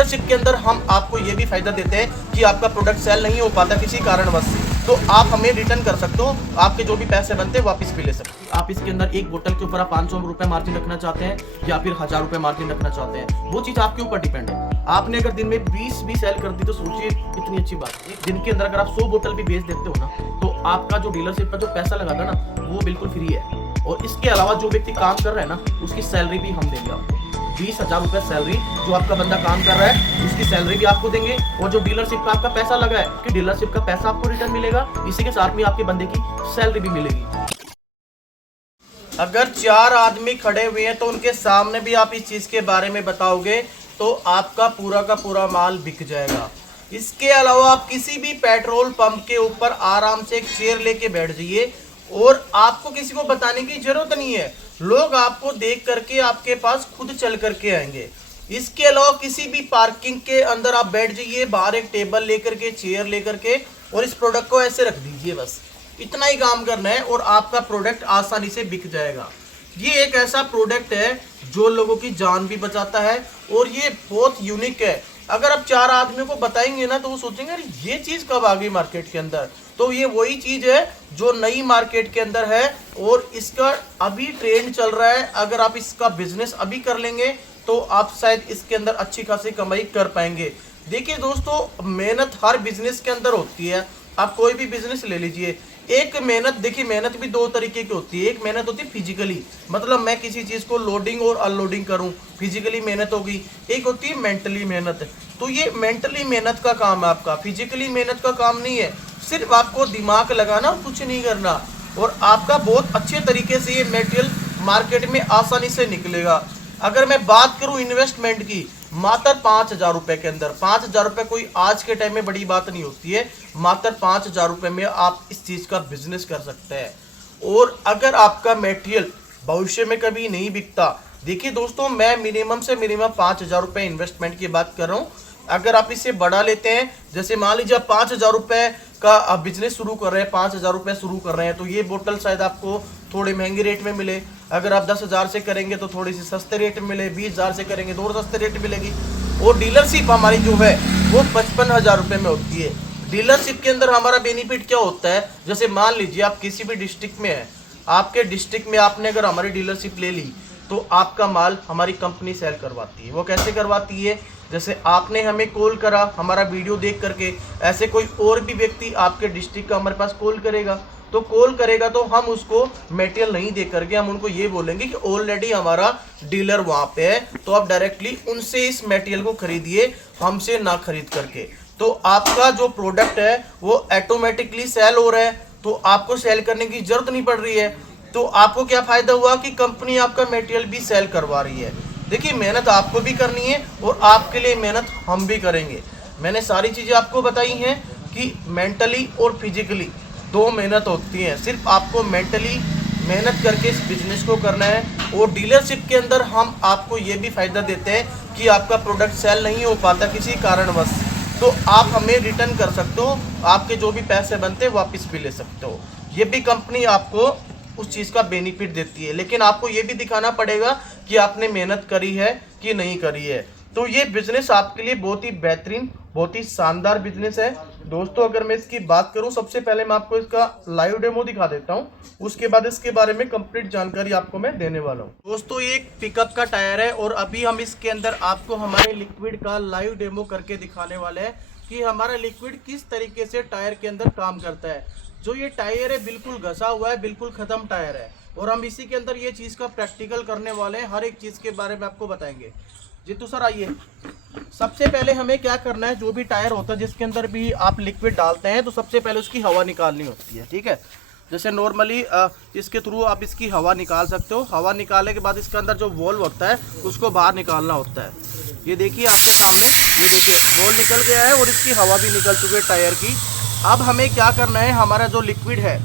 Dealership के अंदर हम आपको ये भी फायदा देते हैं कि आपका प्रोडक्ट सेल नहीं हो पाता किसी कारणवश से, तो आप हमें रिटर्न कर सकते हो, आपके जो भी पैसे बनते हैं वापस भी ले सकते हो। आप इसके अंदर एक बोतल के ऊपर आप 500 रुपए मार्जिन रखना चाहते हैं या फिर 1000 रुपए मार्जिन रखना चाहते हैं, वो चीज आपके ऊपर डिपेंड है। आपने अगर दिन में 20 भी सेल कर दी तो सोचिए कितनी अच्छी बात है। एक दिन के अंदर अगर आप 100 बोतल भी बेच देते हो ना, तो आपका जो डीलरशिप का जो पैसा लगागा ना वो बिल्कुल फ्री है। और इसके अलावा जो व्यक्ति काम कर रहा है ना, उसकी सैलरी भी हम देंगे आपको। 20,000 रुपए सैलरी जो आपका बंदा काम कर रहा है उसकी सैलरी भी आपको देंगे, और जो डीलरशिप का आपका पैसा लगा है कि डीलरशिप का पैसा आपको रिटर्न मिलेगा, इसी के साथ में आपके बंदे की सैलरी भी मिलेगी। अगर 4 आदमी खड़े हुए हैं तो उनके सामने भी आप इस चीज के बारे में बताओगे तो आपका पूरा का पूरा माल बिक जाएगा। इसके अलावा आप किसी भी पेट्रोल पंप के ऊपर आराम से एक चेयर लेके बैठ जाइए और आपको किसी को बताने की जरूरत नहीं है, लोग आपको देख करके आपके पास खुद चल करके आएंगे। इसके अलावा किसी भी पार्किंग के अंदर आप बैठ जाइए, बाहर एक टेबल लेकर के, चेयर लेकर के, और इस प्रोडक्ट को ऐसे रख दीजिए, बस इतना ही काम करना है और आपका प्रोडक्ट आसानी से बिक जाएगा। ये एक ऐसा प्रोडक्ट है जो लोगों की जान भी बचाता है और ये बहुत यूनिक है। अगर आप 4 आदमियों को बताएंगे ना तो वो सोचेंगे अरे ये चीज कब आ गई मार्केट के अंदर, तो ये वही चीज है जो नई मार्केट के अंदर है और इसका अभी ट्रेंड चल रहा है। अगर आप इसका बिजनेस अभी कर लेंगे तो आप शायद इसके अंदर अच्छी खासी कमाई कर पाएंगे। देखिए दोस्तों, मेहनत हर बिजनेस के अंदर होती है। आप कोई भी बिजनेस ले लीजिए, एक मेहनत, देखिए मेहनत भी 2 तरीके की होती है। एक मेहनत होती है फिजिकली, मतलब मैं किसी चीज को लोडिंग और अनलोडिंग करूं, फिजिकली मेहनत होगी। एक होती है मेंटली मेहनत, तो ये मेंटली मेहनत का काम है आपका, फिजिकली मेहनत का काम नहीं है। सिर्फ आपको दिमाग लगाना और कुछ नहीं करना, और आपका बहुत अच्छे तरीके से ये मटेरियल मार्केट में आसानी से निकलेगा। अगर मैं बात करूं इन्वेस्टमेंट की, मात्र 5,000 रुपए के अंदर, 5,000 रुपए कोई आज के टाइम में बड़ी बात नहीं होती है, मात्र 5,000 रुपए में आप इस चीज का बिजनेस कर सकते हैं। और अगर आपका मटेरियल भविष्य में कभी नहीं बिकता, देखिए दोस्तों, मैं मिनिमम से मिनिमम 5,000 रुपए इन्वेस्टमेंट की बात कर रहा हूँ। अगर आप इसे बढ़ा लेते हैं, जैसे मान लीजिए आप 5,000 रुपए का बिजनेस शुरू कर रहे हैं, 5,000 रुपए शुरू कर रहे हैं, तो ये बोतल शायद आपको थोड़े महंगे रेट में मिले। अगर आप 10,000 से करेंगे तो थोड़ी सी सस्ते रेट में मिले, 20,000 से करेंगे तो और सस्ते रेट मिलेगी। और डीलरशिप हमारी जो है वो 55,000 रुपए में होती है। डीलरशिप के अंदर हमारा बेनिफिट क्या होता है, जैसे मान लीजिए आप किसी भी डिस्ट्रिक्ट में है, आपके डिस्ट्रिक्ट में आपने अगर हमारी डीलरशिप ले ली तो आपका माल हमारी कंपनी सेल करवाती है। वो कैसे करवाती है, जैसे आपने हमें कॉल करा हमारा वीडियो देख करके, ऐसे कोई और भी व्यक्ति आपके डिस्ट्रिक्ट का हमारे पास कॉल करेगा, तो हम उसको मटेरियल नहीं दे करके हम उनको ये बोलेंगे कि ऑलरेडी हमारा डीलर वहां पे है, तो आप डायरेक्टली उनसे इस मटेरियल को खरीदिए, हमसे ना खरीद करके। तो आपका जो प्रोडक्ट है वो ऑटोमेटिकली सेल हो रहा है, तो आपको सेल करने की जरूरत नहीं पड़ रही है। तो आपको क्या फायदा हुआ कि कंपनी आपका मटेरियल भी सेल करवा रही है। देखिए, मेहनत आपको भी करनी है और आपके लिए मेहनत हम भी करेंगे। मैंने सारी चीज़ें आपको बताई हैं कि मेंटली और फिजिकली 2 मेहनत होती हैं। सिर्फ आपको मेंटली मेहनत करके इस बिजनेस को करना है, और डीलरशिप के अंदर हम आपको ये भी फायदा देते हैं कि आपका प्रोडक्ट सेल नहीं हो पाता किसी कारणवश, तो आप हमें रिटर्न कर सकते हो, आपके जो भी पैसे बनते हैं वापस भी ले सकते हो। ये भी कंपनी आपको उस चीज़ का बेनिफिट देती है, लेकिन आपको ये भी दिखाना पड़ेगा कि आपने मेहनत करी है कि नहीं करी है। तो ये बिजनेस आपके लिए बहुत ही बेहतरीन, बहुत ही शानदार बिजनेस है दोस्तों। अगर मैं इसकी बात करूं, सबसे पहले मैं आपको इसका लाइव डेमो दिखा देता हूं, उसके बाद इसके बारे में कंप्लीट जानकारी आपको मैं देने वाला हूं। दोस्तों, ये एक पिकअप का टायर है और अभी हम इसके अंदर आपको हमारे लिक्विड का लाइव डेमो करके दिखाने वाले हैं कि हमारा लिक्विड किस तरीके से टायर के अंदर काम करता है। जो ये टायर है बिल्कुल घसा हुआ है, बिल्कुल खत्म टायर है, और हम इसी के अंदर ये चीज़ का प्रैक्टिकल करने वाले हैं, हर एक चीज़ के बारे में आपको बताएंगे। जीतू सर आइए। सबसे पहले हमें क्या करना है, जो भी टायर होता है जिसके अंदर भी आप लिक्विड डालते हैं तो सबसे पहले उसकी हवा निकालनी होती है, ठीक है। जैसे नॉर्मली इसके थ्रू आप इसकी हवा निकाल सकते हो। हवा निकालने के बाद इसके अंदर जो वॉल्व होता है उसको बाहर निकालना होता है। ये देखिए आपके सामने, ये देखिए वॉल्व निकल गया है और इसकी हवा भी निकल चुकी है टायर की। अब हमें क्या करना है, हमारा जो लिक्विड है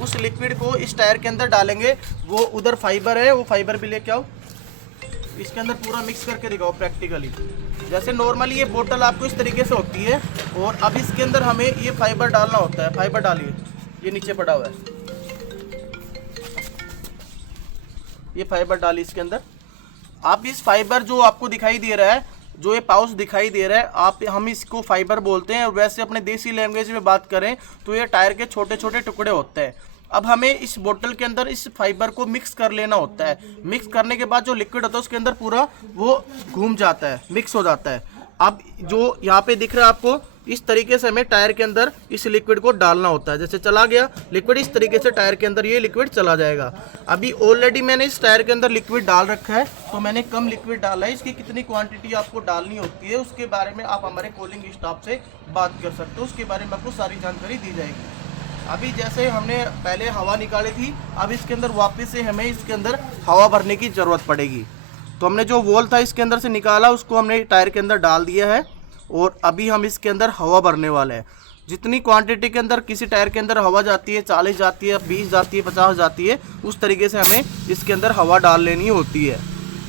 उस लिक्विड को इस टायर के अंदर डालेंगे। वो उधर फाइबर है, वो फाइबर भी लेके आओ, इसके अंदर पूरा मिक्स करके दिखाओ प्रैक्टिकली। जैसे नॉर्मली ये बोतल आपको इस तरीके से होती है, और अब इसके अंदर हमें ये फाइबर डालना होता है। फाइबर डालिए, ये नीचे पड़ा हुआ है, ये फाइबर डालिए इसके अंदर। आप इस फाइबर जो आपको दिखाई दे रहा है जो ये पाउच दिखाई दे रहा है आप, हम इसको फाइबर बोलते हैं, और वैसे अपने देसी लैंग्वेज में बात करें तो ये टायर के छोटे छोटे टुकड़े होते हैं। अब हमें इस बोतल के अंदर इस फाइबर को मिक्स कर लेना होता है। मिक्स करने के बाद जो लिक्विड होता है उसके अंदर पूरा वो घूम जाता है, मिक्स हो जाता है। अब जो यहाँ पे दिख रहा है आपको, इस तरीके से हमें टायर के अंदर इस लिक्विड को डालना होता है। जैसे चला गया लिक्विड, इस तरीके से टायर के अंदर ये लिक्विड चला जाएगा। अभी ऑलरेडी मैंने इस टायर के अंदर लिक्विड डाल रखा है, तो मैंने कम लिक्विड डाला है। इसकी कितनी क्वांटिटी आपको डालनी होती है उसके बारे में आप हमारे कूलिंग स्टाफ से बात कर सकते हो, उसके बारे में आपको सारी जानकारी दी जाएगी। अभी जैसे हमने पहले हवा निकाली थी, अब इसके अंदर वापस से हमें इसके अंदर हवा भरने की ज़रूरत पड़ेगी। तो हमने जो वॉल था इसके अंदर से निकाला, उसको हमने टायर के अंदर डाल दिया है, और अभी हम इसके अंदर हवा भरने वाले हैं। जितनी क्वांटिटी के अंदर किसी टायर के अंदर हवा जाती है, 40 जाती है, 20 जाती है, 50 जाती है, उस तरीके से हमें इसके अंदर हवा डाल लेनी होती है।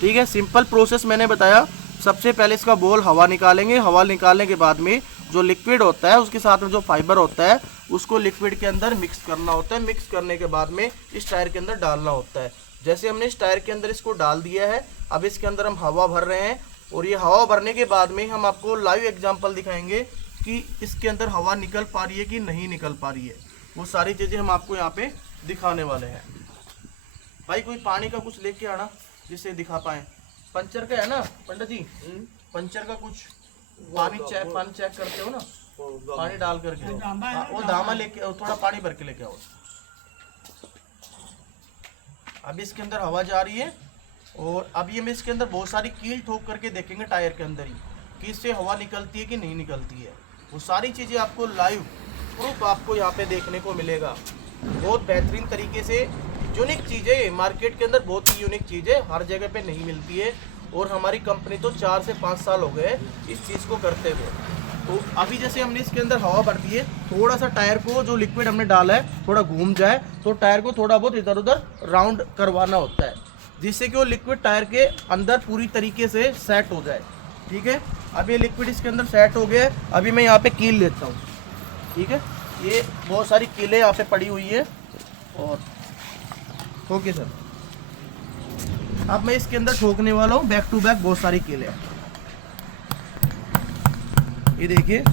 ठीक है, सिंपल प्रोसेस मैंने बताया। सबसे पहले इसका बॉल हवा निकालेंगे, हवा निकालने के बाद में जो लिक्विड होता है उसके साथ में जो फाइबर होता है उसको लिक्विड के अंदर मिक्स करना होता है। मिक्स करने के बाद में इस टायर के अंदर डालना होता है। जैसे हमने इस टायर के अंदर इसको डाल दिया है, अब इसके अंदर हम हवा भर रहे हैं, और ये हवा भरने के बाद में हम आपको लाइव एग्जांपल दिखाएंगे कि इसके अंदर हवा निकल पा रही है कि नहीं निकल पा रही है। वो सारी चीज़ें हम आपको यहाँ पे दिखाने वाले हैं। भाई कोई पानी का कुछ लेके आना जिससे दिखा पाए। पंचर का है ना पंडित जी, पंचर का कुछ पानी चेक करते हो ना, पानी डाल करके वो दामा लेके थोड़ा पानी भर के लेके आओ। अभी इसके अंदर हवा जा रही है, और अभी हम इसके अंदर बहुत सारी कील ठोक करके देखेंगे टायर के अंदर ही कि इससे हवा निकलती है कि नहीं निकलती है। वो सारी चीज़ें आपको लाइव प्रूफ आपको यहाँ पे देखने को मिलेगा। बहुत बेहतरीन तरीके से यूनिक चीज़ें, मार्केट के अंदर बहुत ही यूनिक चीज़ें हर जगह पे नहीं मिलती है, और हमारी कंपनी तो 4 से 5 साल हो गए इस चीज़ को करते हुए। तो अभी जैसे हमने इसके अंदर हवा भर दी है, थोड़ा सा टायर को जो लिक्विड हमने डाला है थोड़ा घूम जाए, तो टायर को थोड़ा बहुत इधर उधर राउंड करवाना होता है, जिससे कि वो लिक्विड टायर के अंदर पूरी तरीके से सेट हो जाए। ठीक है, अब ये लिक्विड इसके अंदर सेट हो गया है। अभी मैं यहाँ पे कील लेता हूँ। ठीक है, ये बहुत सारी कीलें यहाँ पे पड़ी हुई है, और ओके सर, अब मैं इसके अंदर ठोकने वाला हूँ बैक टू बैक बहुत सारी कीलें। ये देखिए,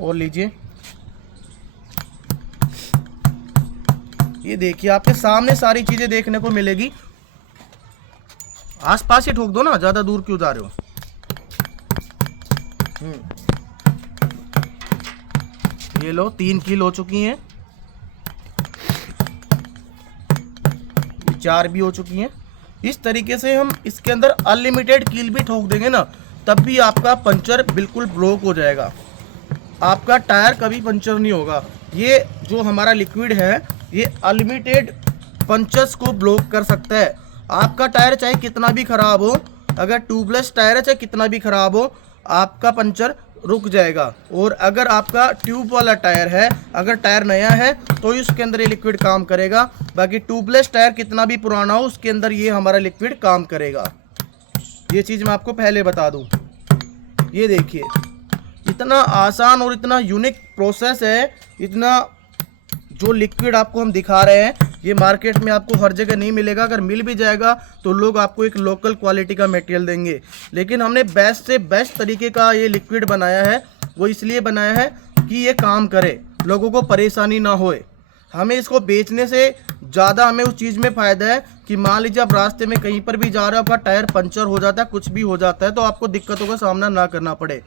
और लीजिए, ये देखिए आपके सामने सारी चीजें देखने को मिलेगी। आसपास ही ठोक दो ना, ज्यादा दूर क्यों जा रहे हो। ये लो 3 कील हो चुकी हैं, 4 भी हो चुकी हैं। इस तरीके से हम इसके अंदर अनलिमिटेड कील भी ठोक देंगे ना, तब भी आपका पंचर बिल्कुल ब्लॉक हो जाएगा, आपका टायर कभी पंचर नहीं होगा। ये जो हमारा लिक्विड है ये अनलिमिटेड पंचर्स को ब्लॉक कर सकता है। आपका टायर चाहे कितना भी खराब हो, अगर ट्यूबलेस टायर है चाहे कितना भी खराब हो, आपका पंचर रुक जाएगा। और अगर आपका ट्यूब वाला टायर है, अगर टायर नया है तो उसके अंदर ये लिक्विड काम करेगा। बाकी ट्यूबलेस टायर कितना भी पुराना हो उसके अंदर ये हमारा लिक्विड काम करेगा। ये चीज़ मैं आपको पहले बता दूं। ये देखिए, इतना आसान और इतना यूनिक प्रोसेस है। इतना जो लिक्विड आपको हम दिखा रहे हैं ये मार्केट में आपको हर जगह नहीं मिलेगा। अगर मिल भी जाएगा तो लोग आपको एक लोकल क्वालिटी का मटेरियल देंगे, लेकिन हमने बेस्ट से बेस्ट तरीके का ये लिक्विड बनाया है। वो इसलिए बनाया है कि ये काम करे, लोगों को परेशानी ना होए। हमें इसको बेचने से ज़्यादा हमें उस चीज़ में फ़ायदा है कि मान लीजिए आप रास्ते में कहीं पर भी जा रहे हो, आपका टायर पंचर हो जाता है, कुछ भी हो जाता है, तो आपको दिक्कतों का सामना ना करना पड़े।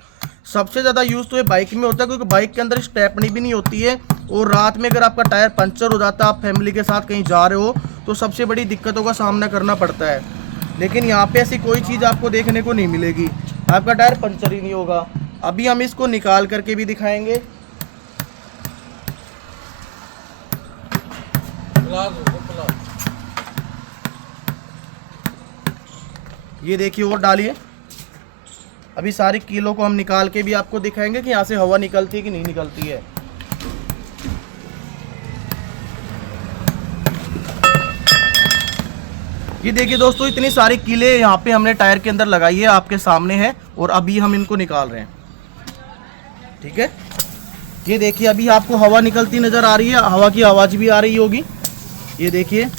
सबसे ज़्यादा यूज़ तो ये बाइक में होता है, क्योंकि बाइक के अंदर स्टेपनी भी नहीं होती है, और रात में अगर आपका टायर पंचर हो जाता है, आप फैमिली के साथ कहीं जा रहे हो, तो सबसे बड़ी दिक्कतों का सामना करना पड़ता है। लेकिन यहाँ पे ऐसी कोई चीज़ आपको देखने को नहीं मिलेगी, आपका टायर पंचर ही नहीं होगा। अभी हम इसको निकाल करके भी दिखाएंगे। ये देखिए, और डालिए। अभी सारी कीलों को हम निकाल के भी आपको दिखाएंगे कि यहाँ से हवा निकलती है कि नहीं निकलती है। ये देखिए दोस्तों, इतनी सारी कीलें यहाँ पे हमने टायर के अंदर लगाई है, आपके सामने है, और अभी हम इनको निकाल रहे हैं। ठीक है, ये देखिए, अभी आपको हवा निकलती नजर आ रही है, हवा की आवाज़ भी आ रही होगी। ये देखिए,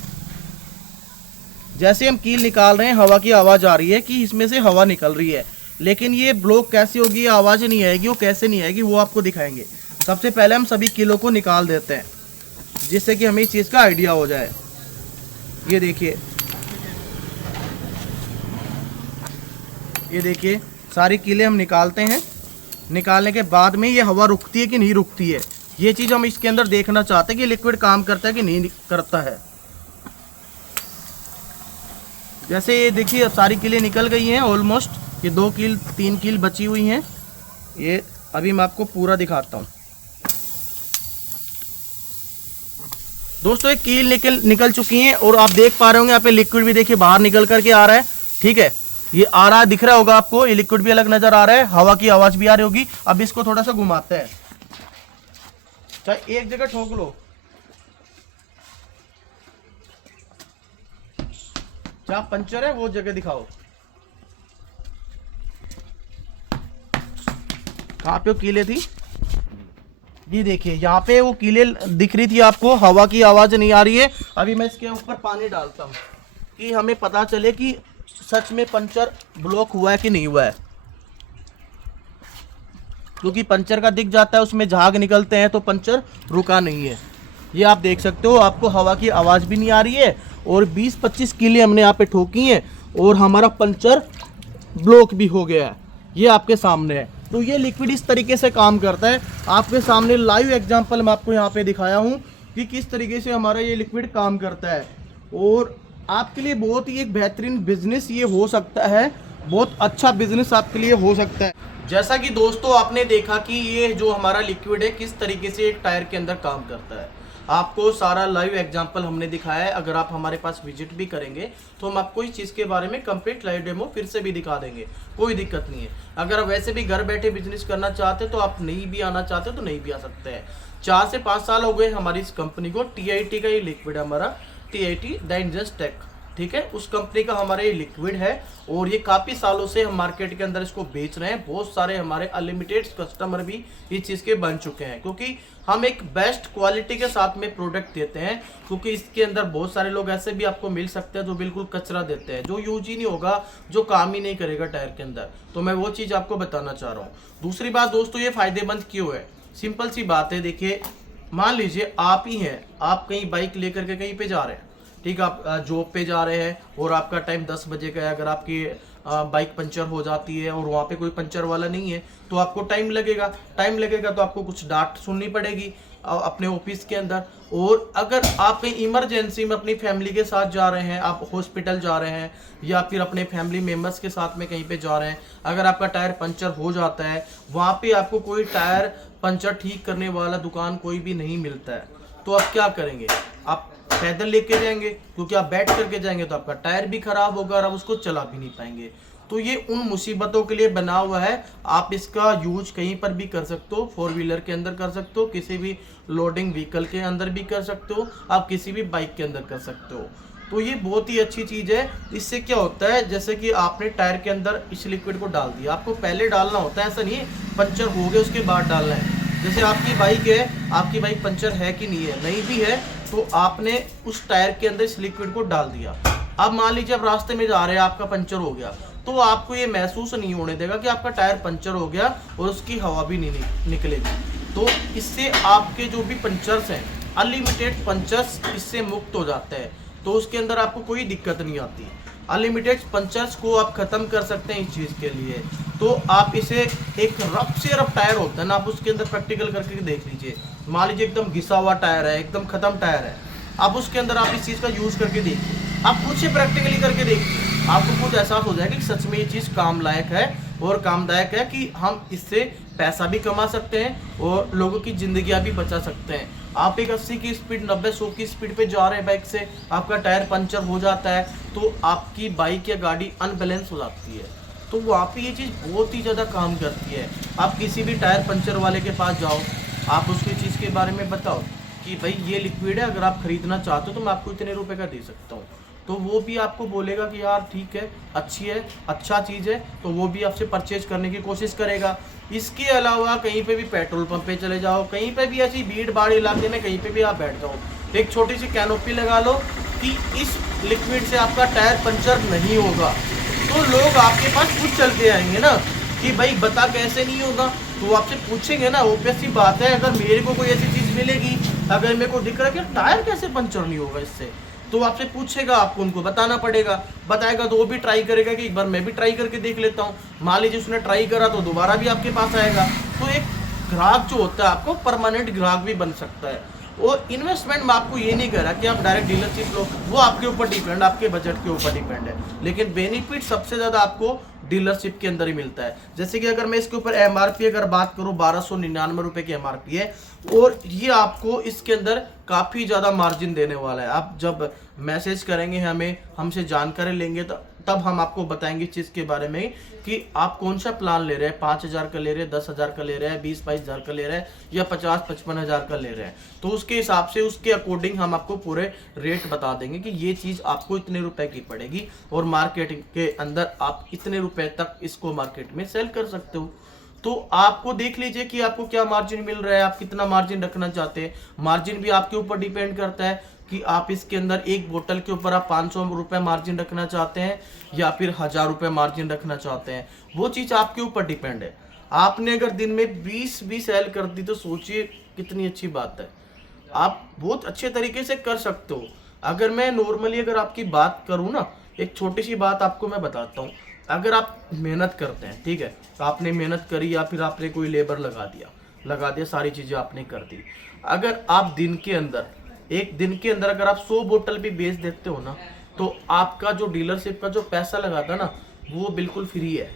जैसे हम कील निकाल रहे हैं हवा की आवाज़ आ रही है कि इसमें से हवा निकल रही है, लेकिन ये ब्लॉक कैसे होगी, आवाज़ नहीं आएगी, वो कैसे नहीं आएगी वो आपको दिखाएंगे। सबसे पहले हम सभी कीलों को निकाल देते हैं जिससे कि हमें इस चीज़ का आइडिया हो जाए। ये देखिए, ये देखिए सारी कीलें हम निकालते हैं। निकालने के बाद में ये हवा रुकती है कि नहीं रुकती है, ये चीज़ हम इसके अंदर देखना चाहते हैं कि लिक्विड काम करता है कि नहीं करता है। जैसे ये देखिए अब सारी कीलें निकल गई हैं ऑलमोस्ट, ये 2 कील 3 कील बची हुई हैं। ये अभी मैं आपको पूरा दिखाता हूँ। दोस्तों एक कील निकल चुकी हैं और आप देख पा रहे होंगे यहाँ पे लिक्विड भी देखिए बाहर निकल करके आ रहा है। ठीक है, ये आ रहा है, दिख रहा होगा आपको, ये लिक्विड भी अलग नजर आ रहा है, हवा की आवाज भी आ रही होगी। अब इसको थोड़ा सा घुमाते हैं, चाहे एक जगह ठोक लो, जहां पंचर है वो जगह दिखाओ। कहां पे वो कीले थी, ये देखिए यहाँ पे वो कीले दिख रही थी आपको, हवा की आवाज नहीं आ रही है। अभी मैं इसके ऊपर पानी डालता हूँ कि हमें पता चले कि सच में पंचर ब्लॉक हुआ है कि नहीं हुआ है, क्योंकि पंचर का दिख जाता है, उसमें झाग निकलते हैं तो पंचर रुका नहीं है। ये आप देख सकते हो, आपको हवा की आवाज़ भी नहीं आ रही है और 20-25 कीले हमने यहाँ पे ठोकी हैं और हमारा पंचर ब्लॉक भी हो गया है। ये आपके सामने है। तो ये लिक्विड इस तरीके से काम करता है। आपके सामने लाइव एग्जांपल मैं आपको यहाँ पे दिखाया हूँ कि किस तरीके से हमारा ये लिक्विड काम करता है और आपके लिए बहुत ही एक बेहतरीन बिजनेस ये हो सकता है, बहुत अच्छा बिजनेस आपके लिए हो सकता है। जैसा कि दोस्तों आपने देखा कि ये जो हमारा लिक्विड है किस तरीके से एक टायर के अंदर काम करता है, आपको सारा लाइव एग्जांपल हमने दिखाया है। अगर आप हमारे पास विजिट भी करेंगे तो हम आपको इस चीज़ के बारे में कंप्लीट लाइव डेमो फिर से भी दिखा देंगे, कोई दिक्कत नहीं है। अगर आप वैसे भी घर बैठे बिजनेस करना चाहते तो आप नहीं भी आना चाहते तो नहीं भी आ सकते हैं। 4 से 5 साल हो गए हमारी इस कंपनी को। TIT का ये लिक्विड है हमारा, TIT डाइनजस्ट टेक, ठीक है, उस कंपनी का हमारा ये लिक्विड है और ये काफ़ी सालों से हम मार्केट के अंदर इसको बेच रहे हैं। बहुत सारे हमारे अनलिमिटेड कस्टमर भी इस चीज़ के बन चुके हैं, क्योंकि हम एक बेस्ट क्वालिटी के साथ में प्रोडक्ट देते हैं। क्योंकि इसके अंदर बहुत सारे लोग ऐसे भी आपको मिल सकते हैं जो बिल्कुल कचरा देते हैं, जो यूज ही नहीं होगा, जो काम ही नहीं करेगा टायर के अंदर। तो मैं वो चीज़ आपको बताना चाह रहा हूँ। दूसरी बात दोस्तों, ये फायदेमंद क्यों है, सिंपल सी बात है। देखिए मान लीजिए आप ही हैं, आप कहीं बाइक लेकर के कहीं पे जा रहे हैं, ठीक है, आप जॉब पे जा रहे हैं और आपका टाइम 10 बजे का है। अगर आपकी बाइक पंचर हो जाती है और वहाँ पे कोई पंचर वाला नहीं है तो आपको टाइम लगेगा तो आपको कुछ डांट सुननी पड़ेगी अपने ऑफिस के अंदर। और अगर आप कहीं इमरजेंसी में अपनी फैमिली के साथ जा रहे हैं, आप हॉस्पिटल जा रहे हैं या फिर अपने फैमिली मेम्बर्स के साथ में कहीं पे जा रहे हैं, अगर आपका टायर पंचर हो जाता है, वहाँ पे आपको कोई टायर पंचर ठीक करने वाला दुकान कोई भी नहीं मिलता है, तो आप क्या करेंगे, आप पैदल लेके जाएंगे, क्योंकि आप बैठ करके जाएंगे तो आपका टायर भी खराब होगा और आप उसको चला भी नहीं पाएंगे। तो ये उन मुसीबतों के लिए बना हुआ है। आप इसका यूज कहीं पर भी कर सकते हो, 4 व्हीलर के अंदर कर सकते हो, किसी भी लोडिंग व्हीकल के अंदर भी कर सकते हो, आप किसी भी बाइक के अंदर कर सकते हो। तो ये बहुत ही अच्छी चीज़ है। इससे क्या होता है, जैसे कि आपने टायर के अंदर इस लिक्विड को डाल दिया, आपको पहले डालना होता है, ऐसा नहीं है पंचर हो गया उसके बाद डालना है। जैसे आपकी बाइक है, आपकी बाइक पंचर है कि नहीं है, नहीं भी है तो आपने उस टायर के अंदर इस लिक्विड को डाल दिया। अब मान लीजिए आप रास्ते में जा रहे हैं, आपका पंचर हो गया, तो आपको ये महसूस नहीं होने देगा कि आपका टायर पंचर हो गया और उसकी हवा भी नहीं निकलेगी। तो इससे आपके जो भी पंचर्स हैं, अनलिमिटेड पंचर्स इससे मुक्त हो जाते हैं, तो उसके अंदर आपको कोई दिक्कत नहीं आती। अनलिमिटेड पंचर्स को आप ख़त्म कर सकते हैं इस चीज़ के लिए। तो आप इसे एक रफ से रफ टायर होता है ना, आप उसके अंदर प्रैक्टिकल करके देख लीजिए। मान लीजिए एकदम घिसा हुआ टायर है, एकदम ख़त्म टायर है, आप उसके अंदर आप इस चीज़ का यूज़ करके देखिए, आप खुद से प्रैक्टिकली करके देखिए, आपको खुद एहसास हो जाएगा कि सच में ये चीज़ काम लायक है और कामदायक है, कि हम इससे पैसा भी कमा सकते हैं और लोगों की ज़िंदगियाँ भी बचा सकते हैं। आप एक 80 की स्पीड, 90-100 की स्पीड पे जा रहे हैं बाइक से, आपका टायर पंचर हो जाता है तो आपकी बाइक या गाड़ी अनबैलेंस हो जाती है। तो वहाँ पे ये चीज़ बहुत ही ज़्यादा काम करती है। आप किसी भी टायर पंचर वाले के पास जाओ, आप उसकी चीज़ के बारे में बताओ कि भाई ये लिक्विड है, अगर आप ख़रीदना चाहते हो तो मैं आपको इतने रुपए का दे सकता हूँ, तो वो भी आपको बोलेगा कि यार ठीक है, अच्छी है, अच्छा चीज़ है, तो वो भी आपसे परचेज करने की कोशिश करेगा। इसके अलावा कहीं पे भी पेट्रोल पंप पे चले जाओ, कहीं पे भी ऐसी भीड़ भाड़ इलाके में कहीं पे भी आप बैठ जाओ, एक छोटी सी कैनोपी लगा लो, कि इस लिक्विड से आपका टायर पंचर नहीं होगा, तो लोग आपके पास खुद चलते आएंगे ना कि भाई बता कैसे नहीं होगा। तो वो आपसे पूछेंगे ना, ऑब्वियस सी बात है। अगर मेरे को कोई ऐसी चीज़ मिलेगी, अगर मेरे को दिख रहा है कि टायर कैसे पंचर नहीं होगा इससे, तो आपसे पूछेगा, आपको उनको बताना पड़ेगा। बताएगा तो वो भी ट्राई करेगा कि एक बार मैं भी ट्राई करके देख लेता हूँ। मान लीजिए उसने ट्राई करा तो दोबारा भी आपके पास आएगा। तो एक ग्राहक जो होता है आपको परमानेंट ग्राहक भी बन सकता है। और इन्वेस्टमेंट में आपको ये नहीं कह रहा कि आप डायरेक्ट डीलरशिप लो, वो आपके ऊपर डिपेंड, आपके बजट के ऊपर डिपेंड है। लेकिन बेनिफिट सबसे ज़्यादा आपको डीलरशिप के अंदर ही मिलता है। जैसे कि अगर मैं इसके ऊपर एमआरपी अगर बात करूँ, 1299 रुपये की एमआरपी है, और ये आपको इसके अंदर काफ़ी ज़्यादा मार्जिन देने वाला है। आप जब मैसेज करेंगे हमें, हमसे जानकारी लेंगे, तो तब हम आपको बताएंगे इस चीज़ के बारे में कि आप कौन सा प्लान ले रहे हैं। 5000 का ले रहे हैं, 10,000 का ले रहे हैं, 20-22 हज़ार का ले रहे हैं, या 50-55 हज़ार का ले रहे हैं। तो उसके हिसाब से, उसके अकॉर्डिंग हम आपको पूरे रेट बता देंगे कि ये चीज़ आपको इतने रुपए की पड़ेगी, और मार्केट के अंदर आप इतने रुपए तक इसको मार्केट में सेल कर सकते हो। तो आपको देख लीजिए कि आपको क्या मार्जिन मिल रहा है, आप कितना मार्जिन रखना चाहते हैं। मार्जिन भी आपके ऊपर डिपेंड करता है कि आप इसके अंदर एक बोतल के ऊपर आप 500 रुपये मार्जिन रखना चाहते हैं, या फिर 1000 रुपये मार्जिन रखना चाहते हैं। वो चीज़ आपके ऊपर डिपेंड है। आपने अगर दिन में 20 भी सेल कर दी तो सोचिए कितनी अच्छी बात है। आप बहुत अच्छे तरीके से कर सकते हो। अगर मैं नॉर्मली अगर आपकी बात करूँ ना, एक छोटी सी बात आपको मैं बताता हूँ। अगर आप मेहनत करते हैं, ठीक है, तो आपने मेहनत करी, या फिर आपने कोई लेबर लगा दिया, सारी चीज़ें आपने कर दी। अगर आप दिन के अंदर, एक दिन के अंदर अगर आप 100 बोतल भी बेच देते हो ना, तो आपका जो डीलरशिप का जो पैसा लगा था ना, वो बिल्कुल फ्री है।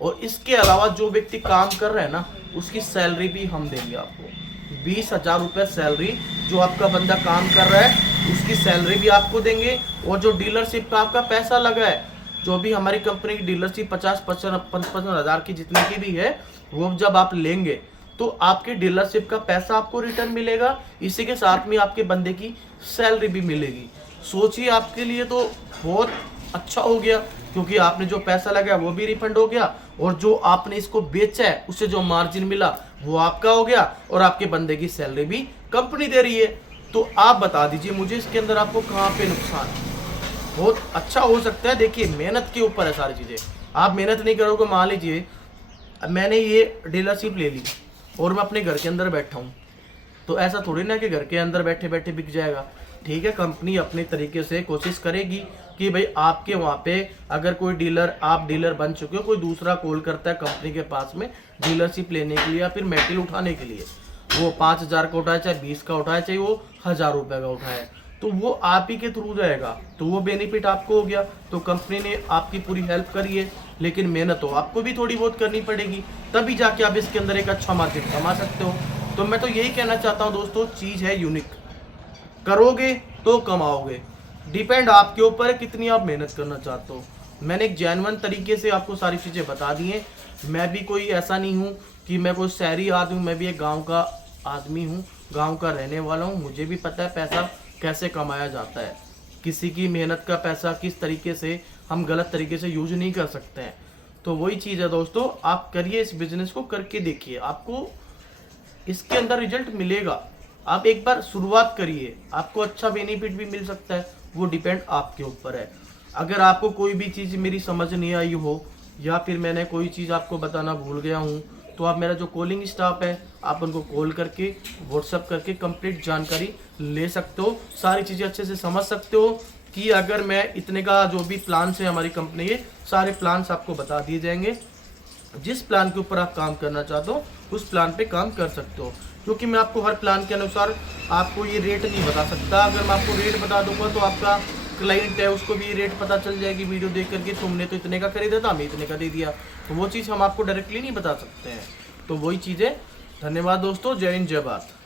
और इसके अलावा जो व्यक्ति काम कर रहा है ना, उसकी सैलरी भी हम देंगे आपको। 20,000 रुपये सैलरी, जो आपका बंदा काम कर रहा है उसकी सैलरी भी आपको देंगे। और जो डीलरशिप का आपका पैसा लगा है, जो भी हमारी कंपनी की डीलरशिप 50-55 हज़ार की जितनी की भी है, वो जब आप लेंगे तो आपके डीलरशिप का पैसा आपको रिटर्न मिलेगा। इसी के साथ में आपके बंदे की सैलरी भी मिलेगी। सोचिए, आपके लिए तो बहुत अच्छा हो गया, क्योंकि आपने जो पैसा लगाया वो भी रिफंड हो गया, और जो आपने इसको बेचा है उससे जो मार्जिन मिला वो आपका हो गया, और आपके बंदे की सैलरी भी कंपनी दे रही है। तो आप बता दीजिए मुझे, इसके अंदर आपको कहाँ पे नुकसान है। बहुत अच्छा हो सकता है। देखिए, मेहनत के ऊपर है सारी चीज़ें। आप मेहनत नहीं करोगे, मान लीजिए मैंने ये डीलरशिप ले ली और मैं अपने घर के अंदर बैठा हूँ, तो ऐसा थोड़ी ना कि घर के अंदर बैठे बैठे बिक जाएगा। ठीक है, कंपनी अपने तरीके से कोशिश करेगी कि भाई आपके वहाँ पे अगर कोई डीलर, आप डीलर बन चुके हो, कोई दूसरा कॉल करता है कंपनी के पास में डीलरशिप लेने के लिए या फिर मेटल उठाने के लिए, वो 5,000 का उठाए, चाहे 20 का उठाए, चाहे वो 1,000 रुपये का उठाए, तो वो आप ही के थ्रू जाएगा, तो वो बेनिफिट आपको हो गया। तो कंपनी ने आपकी पूरी हेल्प करी है, लेकिन मेहनत तो आपको भी थोड़ी बहुत करनी पड़ेगी, तभी जाके आप इसके अंदर एक अच्छा मार्जिन कमा सकते हो। तो मैं तो यही कहना चाहता हूँ दोस्तों, चीज़ है यूनिक, करोगे तो कमाओगे। डिपेंड आपके ऊपर है कितनी आप मेहनत करना चाहते हो। मैंने एक जेन्युइन तरीके से आपको सारी चीज़ें बता दी हैं। मैं भी कोई ऐसा नहीं हूँ कि मैं कोई शहरी आदमी हूँ, मैं भी एक गाँव का आदमी हूँ, गाँव का रहने वाला हूँ। मुझे भी पता है पैसा कैसे कमाया जाता है। किसी की मेहनत का पैसा किस तरीके से हम गलत तरीके से यूज नहीं कर सकते हैं। तो वही चीज़ है दोस्तों, आप करिए, इस बिजनेस को करके देखिए, आपको इसके अंदर रिजल्ट मिलेगा। आप एक बार शुरुआत करिए, आपको अच्छा बेनिफिट भी मिल सकता है, वो डिपेंड आपके ऊपर है। अगर आपको कोई भी चीज़ मेरी समझ नहीं आई हो, या फिर मैंने कोई चीज़ आपको बताना भूल गया हूँ, तो आप मेरा जो कॉलिंग स्टाफ है, आप उनको कॉल करके, व्हाट्सअप करके कंप्लीट जानकारी ले सकते हो, सारी चीज़ें अच्छे से समझ सकते हो कि अगर मैं इतने का जो भी प्लान्स है हमारी कंपनी के, सारे प्लान्स आपको बता दिए जाएंगे। जिस प्लान के ऊपर आप काम करना चाहते हो उस प्लान पे काम कर सकते हो, क्योंकि मैं आपको हर प्लान के अनुसार आपको ये रेट नहीं बता सकता। अगर मैं आपको रेट बता दूंगा तो आपका क्लाइंट है उसको भी ये रेट पता चल जाएगी वीडियो देख करके, तुमने तो इतने का खरीदा था, हमें इतने का दे दिया, तो वो चीज़ हम आपको डायरेक्टली नहीं बता सकते हैं। तो वही चीज़ें। धन्यवाद दोस्तों, जय हिंद, जय भारत।